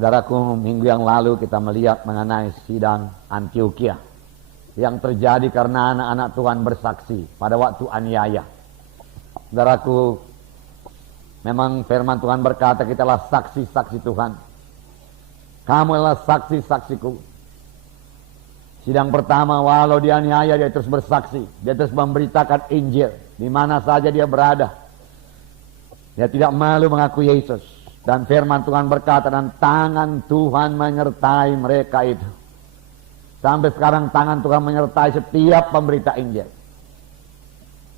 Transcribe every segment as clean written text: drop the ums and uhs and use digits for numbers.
Saudaraku, minggu yang lalu kita melihat mengenai sidang Antioquia yang terjadi karena anak-anak Tuhan bersaksi pada waktu aniaya. Saudaraku, memang firman Tuhan berkata kita adalah saksi-saksi Tuhan. Kamu adalah saksi-saksiku. Sidang pertama, walau dianiaya dia terus bersaksi, dia terus memberitakan Injil di mana saja dia berada. Dia tidak malu mengaku Yesus. Dan firman Tuhan berkata, dan tangan Tuhan menyertai mereka itu. Sampai sekarang tangan Tuhan menyertai setiap pemberita Injil.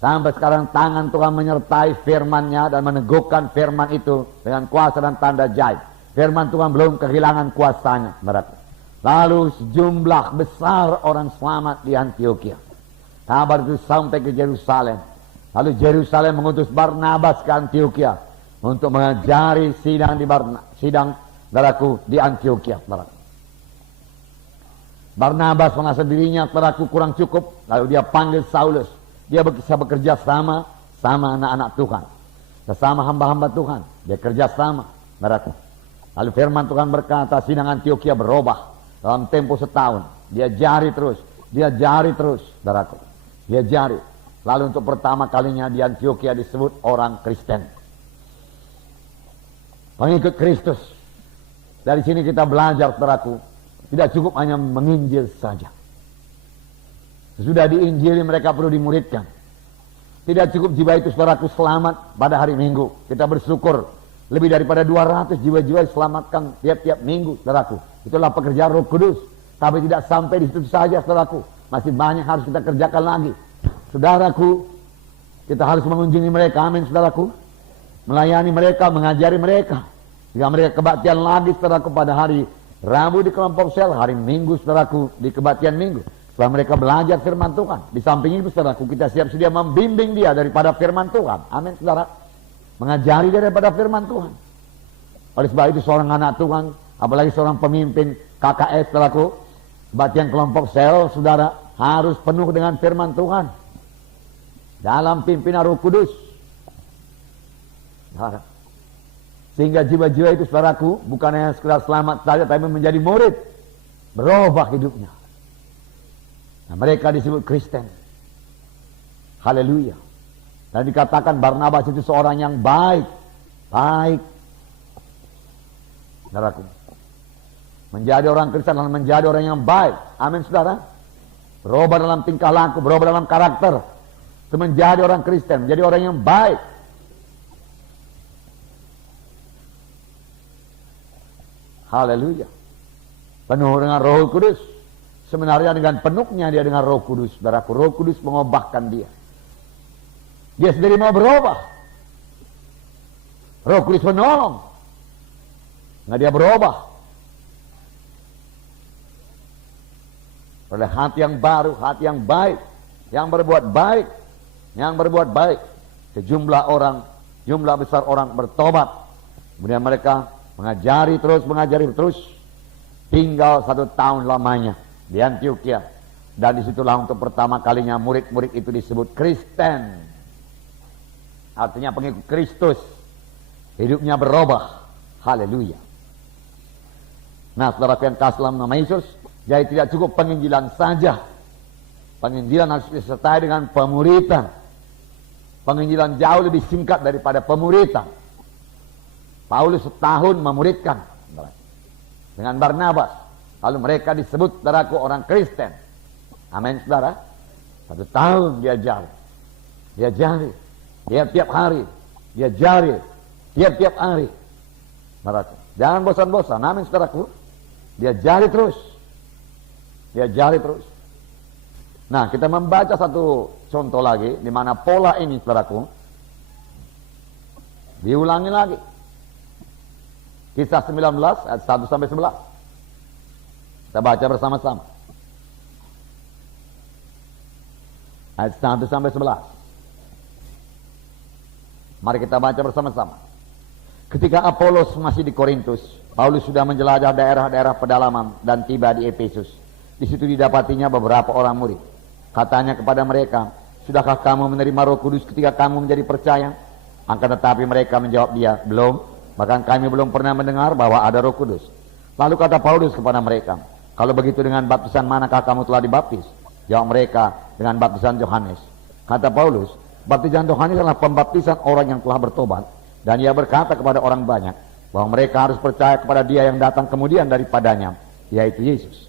Sampai sekarang tangan Tuhan menyertai firman-Nya dan meneguhkan firman itu dengan kuasa dan tanda jahit. Firman Tuhan belum kehilangan kuasanya. Lalu sejumlah besar orang selamat di Antioquia. Kabar itu sampai ke Yerusalem. Lalu Yerusalem mengutus Barnabas ke Antioquia untuk mengajari sidang di Antioquia. Barnabas merasa dirinya kurang cukup, lalu dia panggil Saulus. Dia bisa bekerja sama anak-anak Tuhan, sesama hamba-hamba Tuhan. Dia kerja sama. Lalu firman Tuhan berkata, sidang Antioquia berubah dalam tempo setahun. Dia jari terus. Dia jari. Lalu untuk pertama kalinya di Antioquia disebut orang Kristen, pengikut Kristus. Dari sini kita belajar, saudaraku, tidak cukup hanya menginjil saja. Sesudah diinjili mereka perlu dimuridkan. Tidak cukup jiwa itu, saudaraku, selamat pada hari Minggu. Kita bersyukur lebih daripada 200 jiwa-jiwa diselamatkan tiap-tiap minggu, saudaraku. Itulah pekerjaan Roh Kudus. Tapi tidak sampai di situ saja, saudaraku. Masih banyak harus kita kerjakan lagi. Saudaraku, kita harus mengunjungi mereka, amin, saudaraku. Melayani mereka, mengajari mereka. Jika mereka kebaktian lagi, saudaraku, pada hari Rabu di kelompok sel, hari Minggu, saudaraku, di kebaktian Minggu. Setelah mereka belajar firman Tuhan. Di samping itu, saudaraku, kita siap sedia membimbing dia daripada firman Tuhan. Amin, saudara. Mengajari dia daripada firman Tuhan. Oleh sebab itu, seorang anak Tuhan, apalagi seorang pemimpin KKS, saudaraku, kebaktian kelompok sel, saudara, harus penuh dengan firman Tuhan. Dalam pimpinan Roh Kudus. Sehingga jiwa-jiwa itu, saudaraku, bukan hanya sekedar selamat saja, tapi menjadi murid. Berubah hidupnya. Nah, mereka disebut Kristen. Haleluya. Dan dikatakan Barnabas itu seorang yang baik. Saudaraku, menjadi orang Kristen dan menjadi orang yang baik. Amin, saudara. Berubah dalam tingkah laku, berubah dalam karakter. Itu menjadi orang Kristen, menjadi orang yang baik. Haleluya. Penuh dengan Roh Kudus. Sebenarnya dengan penuhnya dia dengan Roh Kudus. Saudaraku, Roh Kudus mengubahkan dia. Dia sendiri mau berubah. Roh Kudus menolong. Nah, dia berubah. Oleh hati yang baru, hati yang baik. Yang berbuat baik. Sejumlah orang, jumlah besar orang bertobat. Kemudian mereka mengajari terus. Tinggal 1 tahun lamanya di Antioquia. Dan disitulah untuk pertama kalinya murid-murid itu disebut Kristen. Artinya pengikut Kristus. Hidupnya berubah. Haleluya. Nah, saudara yang kasih dalam nama Yesus, jadi tidak cukup penginjilan saja. Penginjilan harus disertai dengan pemuritan. Penginjilan jauh lebih singkat daripada pemuritan. Paulus setahun memuridkan dengan Barnabas. Lalu mereka disebut, saudaraku, orang Kristen. Amin, saudara. 1 tahun dia jari. Tiap-tiap hari. Dia jari. Tiap-tiap hari. Saudaraku, jangan bosan-bosan. Amin, saudaraku. Dia jari terus. Nah, kita membaca satu contoh lagi, di mana pola ini, saudaraku, diulangi lagi. Kisah 19 ayat 1 sampai 11. Kita baca bersama-sama. Ayat 1 sampai 11. Mari kita baca bersama-sama. Ketika Apolos masih di Korintus, Paulus sudah menjelajah daerah-daerah pedalaman dan tiba di Efesus. Di situ didapatinya beberapa orang murid. Katanya kepada mereka, sudahkah kamu menerima Roh Kudus ketika kamu menjadi percaya? Akan tetapi mereka menjawab dia, belum. Bahkan kami belum pernah mendengar bahwa ada Roh Kudus. Lalu kata Paulus kepada mereka, kalau begitu dengan baptisan manakah kamu telah dibaptis? Jawab mereka, dengan baptisan Yohanes. Kata Paulus, baptisan Yohanes adalah pembaptisan orang yang telah bertobat. Dan ia berkata kepada orang banyak, bahwa mereka harus percaya kepada dia yang datang kemudian daripadanya, yaitu Yesus.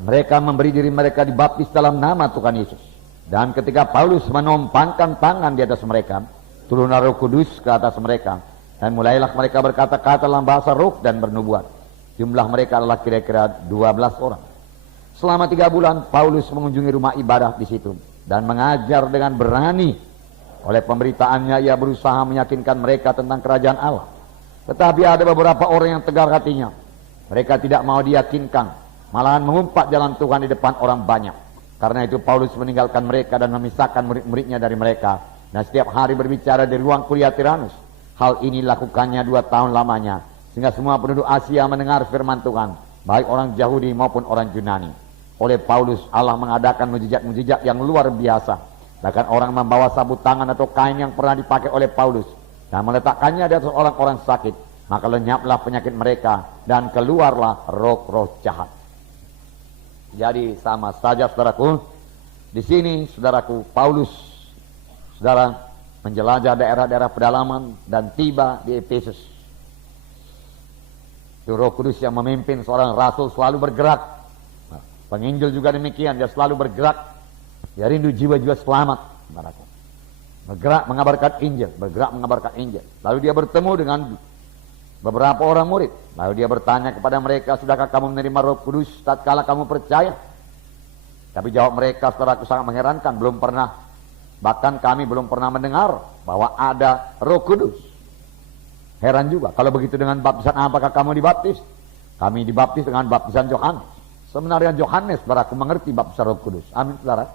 Mereka memberi diri mereka dibaptis dalam nama Tuhan Yesus. Dan ketika Paulus menumpangkan tangan di atas mereka, turunlah Roh Kudus ke atas mereka. Dan mulailah mereka berkata-kata dalam bahasa roh dan bernubuat. Jumlah mereka adalah kira-kira 12 orang. Selama 3 bulan Paulus mengunjungi rumah ibadah di situ dan mengajar dengan berani. Oleh pemberitaannya ia berusaha meyakinkan mereka tentang kerajaan Allah. Tetapi ada beberapa orang yang tegar hatinya. Mereka tidak mau diyakinkan, malahan mengumpat jalan Tuhan di depan orang banyak. Karena itu Paulus meninggalkan mereka dan memisahkan murid-muridnya dari mereka. Dan setiap hari berbicara di ruang kuliah Tiranus. Hal ini lakukannya 2 tahun lamanya. Sehingga semua penduduk Asia mendengar firman Tuhan. Baik orang Yahudi maupun orang Yunani. Oleh Paulus Allah mengadakan mujizat-mujizat yang luar biasa. Bahkan orang membawa sabut tangan atau kain yang pernah dipakai oleh Paulus. Dan meletakkannya di atas orang-orang sakit. Maka lenyaplah penyakit mereka. Dan keluarlah roh-roh jahat. Jadi sama saja saudaraku. Di sini saudaraku Paulus. Saudara menjelajah daerah-daerah pedalaman dan tiba di Efesus. Itu Roh Kudus yang memimpin seorang rasul selalu bergerak. Nah, penginjil juga demikian, dia selalu bergerak. Dia rindu jiwa-jiwa selamat. Bergerak mengabarkan Injil, bergerak mengabarkan Injil. Lalu dia bertemu dengan beberapa orang murid. Lalu dia bertanya kepada mereka, sudahkah kamu menerima Roh Kudus tatkala kamu percaya? Tapi jawab mereka, saudaraku, sangat mengherankan, belum pernah. Bahkan kami belum pernah mendengar bahwa ada Roh Kudus. Heran juga, kalau begitu dengan baptisan apakah kamu dibaptis? Kami dibaptis dengan baptisan Yohanes. Sebenarnya Yohanes saudaraku mengerti baptisan Roh Kudus. Amin saudara.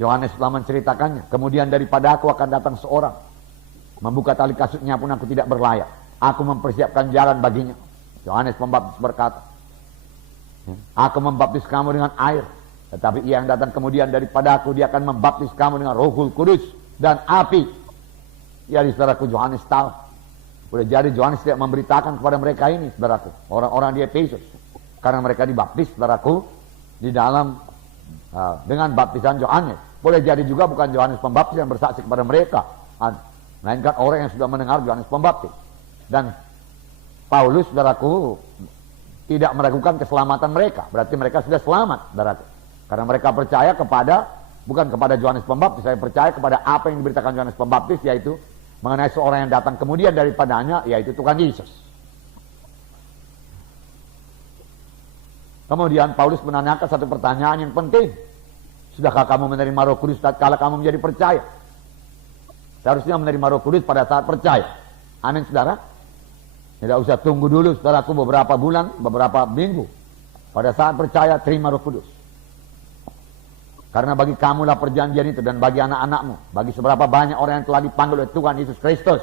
Yohanes telah menceritakannya. Kemudian daripada aku akan datang seorang. Membuka tali kasutnya pun aku tidak berlayak. Aku mempersiapkan jalan baginya. Yohanes Pembaptis berkata, aku membaptis kamu dengan air. Tetapi ia yang datang kemudian daripada aku, dia akan membaptis kamu dengan Rohul Kudus dan api. Jadi saudaraku, Yohanes tahu. Boleh jadi Yohanes tidak memberitakan kepada mereka ini, saudaraku. Orang-orang di Efesus. Karena mereka dibaptis, saudaraku, di dalam dengan baptisan Yohanes. Boleh jadi juga bukan Yohanes Pembaptis yang bersaksi kepada mereka. Melainkan orang yang sudah mendengar Yohanes Pembaptis. Dan Paulus, saudaraku, tidak meragukan keselamatan mereka. Berarti mereka sudah selamat, saudaraku. Karena mereka percaya kepada, bukan kepada Yohanes Pembaptis, saya percaya kepada apa yang diberitakan Yohanes Pembaptis, yaitu mengenai seorang yang datang kemudian daripadanya, yaitu Tuhan Yesus. Kemudian Paulus menanyakan satu pertanyaan yang penting. Sudahkah kamu menerima Roh Kudus tatkala kamu menjadi percaya? Seharusnya menerima Roh Kudus pada saat percaya. Amin saudara. Tidak usah tunggu dulu saudaraku beberapa bulan, beberapa minggu. Pada saat percaya terima Roh Kudus. Karena bagi kamulah perjanjian itu dan bagi anak-anakmu. Bagi seberapa banyak orang yang telah dipanggil oleh Tuhan Yesus Kristus.